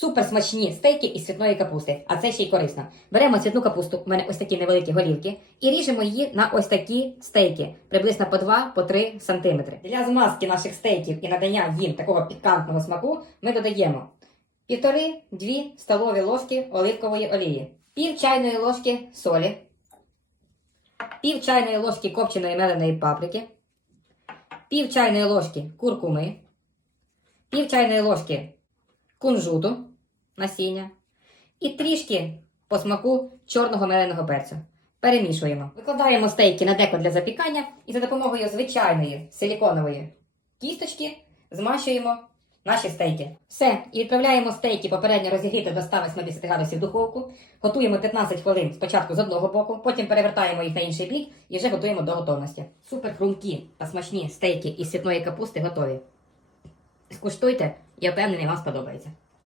Супер смачні стейки із цвітної капусти, а це ще й корисно. Беремо цвітну капусту, у мене ось такі невеликі голівки, і ріжемо її на ось такі стейки, приблизно по 2-3 см. Для змазки наших стейків і надання їм такого пікантного смаку ми додаємо півтори-дві столові ложки оливкової олії, пів чайної ложки солі, пів чайної ложки копченої меленої паприки, пів чайної ложки куркуми, пів чайної ложки кунжуту насіння і трішки по смаку чорного меленого перцю. Перемішуємо. Викладаємо стейки на деко для запікання і за допомогою звичайної силіконової кісточки змащуємо наші стейки. Все, і відправляємо стейки попередньо розігріти до 180 градусів духовку. Готуємо 15 хвилин спочатку з одного боку, потім перевертаємо їх на інший бік і вже готуємо до готовності. Супер хрумкі та смачні стейки із світної капусти готові. Скуштуйте, я впевнений, вам сподобається.